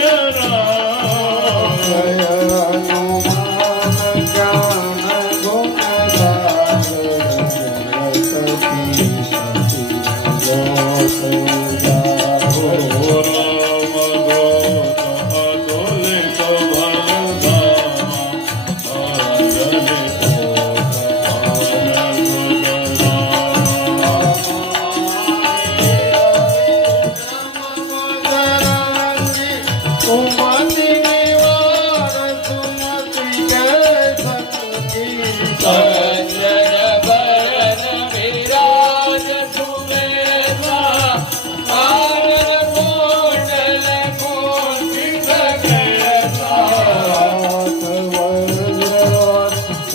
Yeah.